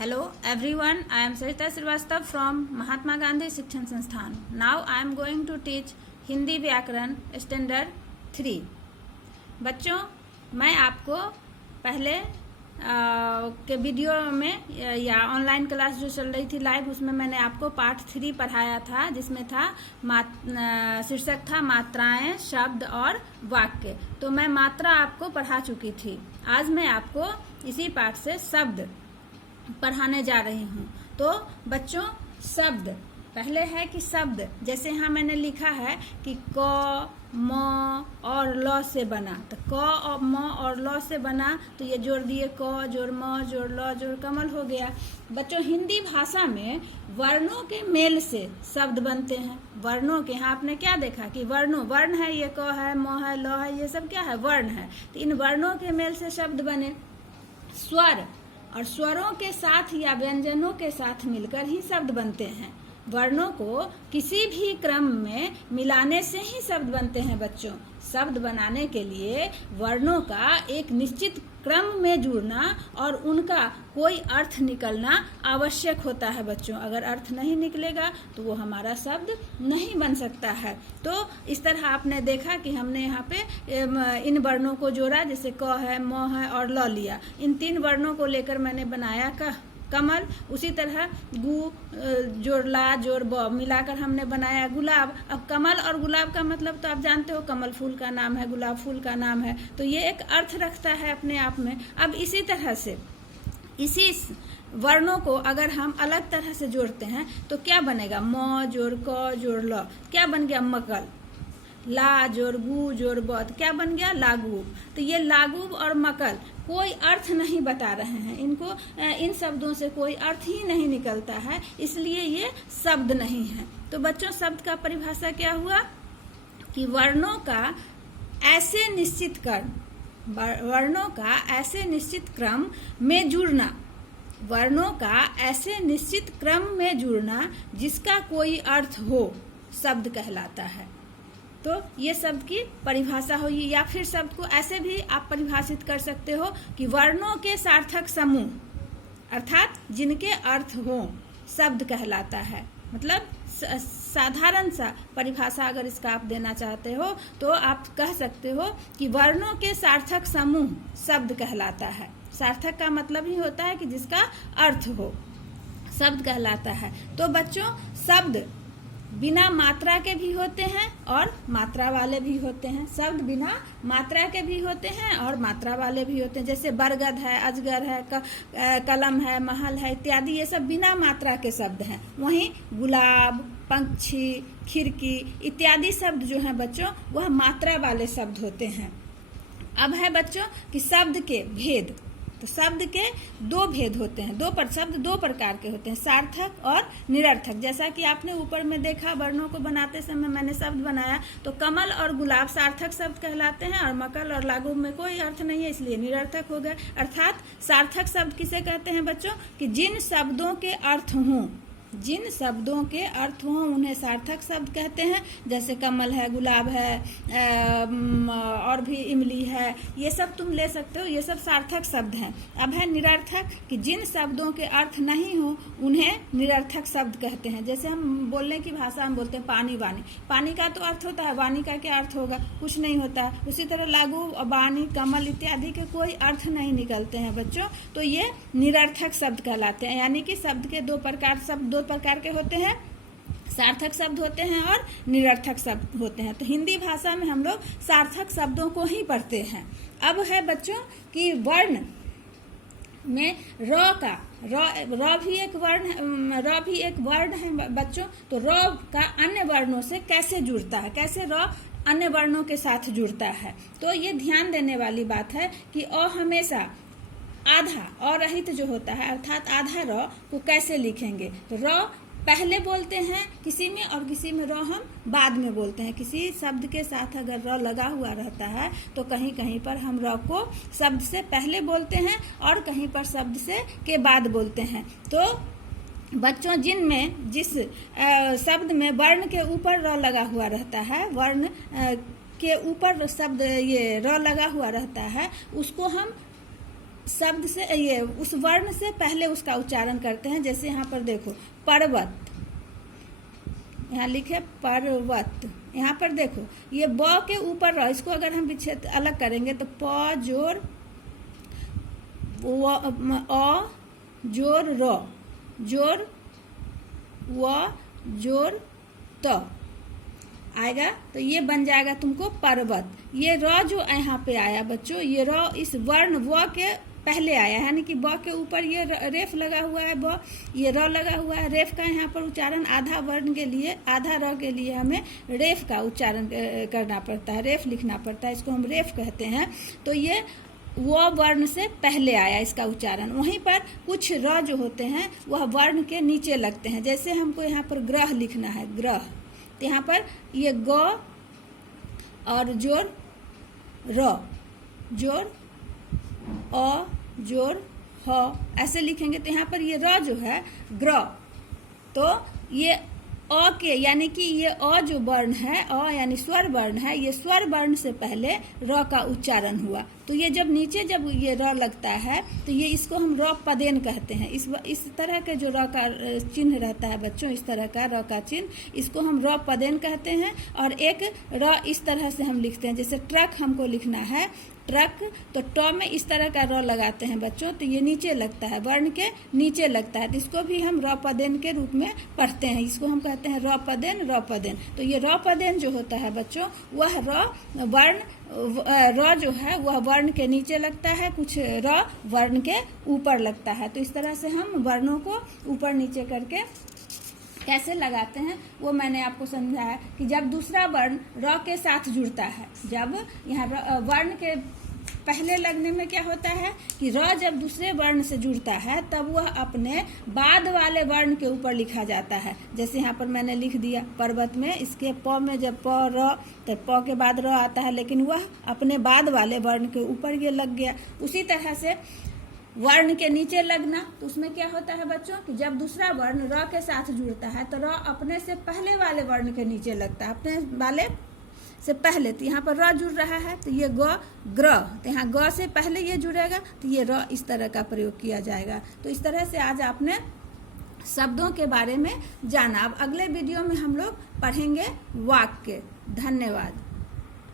Hello everyone, I am Sarita Srivastava from Mahatma Gandhi Shikshan Sansthan. Now I am going to teach Hindi व्याकरण standard 3। बच्चों, मैं आपको पहले के वीडियो में या ऑनलाइन क्लास जो चल रही थी लाइव, उसमें मैंने आपको पार्ट 3 पढ़ाया था, जिसमें था शीर्षक था मात्राएं, शब्द और वाक्य। तो मैं मात्रा आपको पढ़ा चुकी थी। आज मैं आपको इसी पाठ से शब्द पढ़ाने जा रही हूँ। तो बच्चों, शब्द पहले है कि शब्द, जैसे यहाँ मैंने लिखा है कि क, म और ल से बना। तो क और म और ल से बना, तो ये जोड़ दिए क जोड़ म जोड़ ल जोड़ कमल हो गया। बच्चों, हिंदी भाषा में वर्णों के मेल से शब्द बनते हैं। वर्णों के, यहाँ आपने क्या देखा कि वर्ण है, ये क है, म है, ल है, ये सब क्या है, वर्ण है। तो इन वर्णों के मेल से शब्द बने। स्वर और स्वरों के साथ या व्यंजनों के साथ मिलकर ही शब्द बनते हैं। वर्णों को किसी भी क्रम में मिलाने से ही शब्द बनते हैं। बच्चों, शब्द बनाने के लिए वर्णों का एक निश्चित क्रम में जुड़ना और उनका कोई अर्थ निकलना आवश्यक होता है। बच्चों, अगर अर्थ नहीं निकलेगा तो वो हमारा शब्द नहीं बन सकता है। तो इस तरह आपने देखा कि हमने यहाँ पे इन वर्णों को जोड़ा, जैसे क है, म है और ल लिया। इन 3 वर्णों को लेकर मैंने बनाया कमल। उसी तरह गु जोड़ ला जोड़ ब मिलाकर हमने बनाया गुलाब। अब कमल और गुलाब का मतलब तो आप जानते हो, कमल फूल का नाम है, गुलाब फूल का नाम है, तो ये एक अर्थ रखता है अपने आप में। अब इसी तरह से इसी वर्णों को अगर हम अलग तरह से जोड़ते हैं तो क्या बनेगा, म जोड़ क जोड़ ल, क्या बन गया, मकल। ला जोड़ गु जोड़ ब, तो क्या बन गया, लागूब। तो ये लागूब और मकल कोई अर्थ नहीं बता रहे हैं। इनको इन शब्दों से कोई अर्थ ही नहीं निकलता है, इसलिए ये शब्द नहीं है। तो बच्चों, शब्द का परिभाषा क्या हुआ कि वर्णों का ऐसे निश्चित क्रम में जुड़ना, वर्णों का ऐसे निश्चित क्रम में जुड़ना जिसका कोई अर्थ हो, शब्द कहलाता है। तो ये शब्द की परिभाषा हुई। या फिर शब्द को ऐसे भी आप परिभाषित कर सकते हो कि वर्णों के सार्थक समूह, अर्थात जिनके अर्थ हो, शब्द कहलाता है। मतलब साधारण सा परिभाषा अगर इसका आप देना चाहते हो तो आप कह सकते हो कि वर्णों के सार्थक समूह शब्द कहलाता है। सार्थक का मतलब ही होता है कि जिसका अर्थ हो, शब्द कहलाता है। तो बच्चों, शब्द बिना मात्रा के भी होते हैं और मात्रा वाले भी होते हैं। शब्द बिना मात्रा के भी होते हैं और मात्रा वाले भी होते हैं। जैसे बरगद है, अजगर है, कलम है, महल है इत्यादि, ये सब बिना मात्रा के शब्द हैं। वहीं गुलाब, पंछी, खिड़की इत्यादि शब्द जो हैं बच्चों, वह मात्रा वाले शब्द होते हैं। अब है बच्चों कि शब्द के भेद। तो शब्द के 2 भेद होते हैं। शब्द 2 प्रकार के होते हैं, सार्थक और निरर्थक। जैसा कि आपने ऊपर में देखा, वर्णों को बनाते समय मैंने शब्द बनाया, तो कमल और गुलाब सार्थक शब्द कहलाते हैं और मकल और लागूब में कोई अर्थ नहीं है, इसलिए निरर्थक हो गए। अर्थात सार्थक शब्द किसे कहते हैं बच्चों कि जिन शब्दों के अर्थ हों, जिन शब्दों के अर्थ हों उन्हें सार्थक शब्द कहते हैं। जैसे कमल है, गुलाब है, और भी इमली है, ये सब तुम ले सकते हो, ये सब सार्थक शब्द हैं। अब है निरर्थक कि जिन शब्दों के अर्थ नहीं हो उन्हें निरर्थक शब्द कहते हैं। जैसे हम बोलने की भाषा में बोलते हैं पानी वानी, पानी का तो अर्थ होता है, वानी का क्या अर्थ होगा, कुछ नहीं होता है। उसी तरह लागू, वानी, कमल इत्यादि के कोई अर्थ नहीं निकलते हैं बच्चों, तो ये निरर्थक शब्द कहलाते हैं। यानी कि शब्द के 2 प्रकार के होते हैं, सार्थक शब्द होते हैं और निरर्थक शब्द होते हैं। तो हिंदी भाषा में हम लोग सार्थक शब्दों को ही पढ़ते हैं। अब है बच्चों कि वर्ण में र भी एक वर्ण है बच्चों। तो र का अन्य वर्णों से कैसे जुड़ता है, कैसे र अन्य वर्णों के साथ जुड़ता है, तो ये ध्यान देने वाली बात है कि अ हमेशा आधा अरहित जो होता है, अर्थात आधा र को कैसे लिखेंगे। तो र पहले बोलते हैं किसी में और किसी में र हम बाद में बोलते हैं। किसी शब्द के साथ अगर र लगा हुआ रहता है तो कहीं कहीं पर हम र को शब्द से पहले बोलते हैं और कहीं पर शब्द से के बाद बोलते हैं। तो बच्चों, जिस शब्द में वर्ण के ऊपर र लगा हुआ रहता है, वर्ण के ऊपर शब्द ये र लगा हुआ रहता है, उसको हम शब्द से ये उस वर्ण से पहले उसका उच्चारण करते हैं। जैसे यहाँ पर देखो पर्वत, यहाँ लिखे पर्वत, यहाँ पर देखो ये ब के ऊपर र, इसको अगर हम विच्छेद अलग करेंगे तो प जोड़ अ जोड़ र जोड़ व जोड़ त आएगा, तो ये बन जाएगा तुमको पर्वत। ये र जो यहाँ पे आया बच्चों, ये र इस वर्ण व के पहले आया, यानी कि ब के ऊपर ये रेफ लगा हुआ है, ब ये र लगा हुआ है। रेफ का यहाँ पर उच्चारण आधा वर्ण के लिए, आधा र के लिए हमें रेफ का उच्चारण करना पड़ता है, रेफ लिखना पड़ता है, इसको हम रेफ कहते हैं। तो ये वो वर्ण से पहले आया इसका उच्चारण। वहीं पर कुछ र जो होते हैं वह वर्ण के नीचे लगते हैं। जैसे हमको यहाँ पर ग्रह लिखना है, ग्रह, तो यहाँ पर ये ग और जोड़ र जोड़ अ जोड़ ह ऐसे लिखेंगे, तो यहाँ पर ये र जो है ग्र, तो ये अ के यानी कि ये अ जो वर्ण है, अ यानी स्वर वर्ण है, ये स्वर वर्ण से पहले र का उच्चारण हुआ। तो ये जब नीचे जब ये र लगता है तो ये इसको हम र पदेन कहते हैं। इस तरह के जो र का चिन्ह रहता है बच्चों, इस तरह का र का चिन्ह, इसको हम र पदेन कहते हैं। और एक र इस तरह से हम लिखते हैं, जैसे ट्रक हमको लिखना है ट्रक, तो ट में इस तरह का र लगाते हैं बच्चों, तो ये नीचे लगता है, वर्ण के नीचे लगता है, तो इसको भी हम र पदेन के रूप में पढ़ते हैं। इसको हम कहते हैं र पदेन, र पदेन। तो ये र पदेन जो होता है बच्चों, वह र वर्ण र जो है वह वर्ण के नीचे लगता है, कुछ र वर्ण के ऊपर लगता है। तो इस तरह से हम वर्णों को ऊपर नीचे करके कैसे लगाते हैं वो मैंने आपको समझाया कि जब दूसरा वर्ण र के साथ जुड़ता है, जब यहाँ वर्ण के पहले लगने में क्या होता है कि र जब दूसरे वर्ण से जुड़ता है तब वह अपने बाद वाले वर्ण के ऊपर लिखा जाता है। जैसे यहाँ पर मैंने लिख दिया पर्वत में, इसके प में जब प र, तो प के बाद र आता है, लेकिन वह अपने बाद वाले वर्ण के ऊपर ये लग गया। उसी तरह से वर्ण के नीचे लगना, तो उसमें क्या होता है बच्चों कि जब दूसरा वर्ण र के साथ जुड़ता है तो र अपने से पहले वाले वर्ण के नीचे लगता है, अपने वाले से पहले। तो यहाँ पर र जुड़ रहा है तो ये ग ग्र, तो यहाँ ग से पहले ये जुड़ेगा तो ये र इस तरह का प्रयोग किया जाएगा। तो इस तरह से आज आपने शब्दों के बारे में जाना। अब अगले वीडियो में हम लोग पढ़ेंगे वाक्य। धन्यवाद।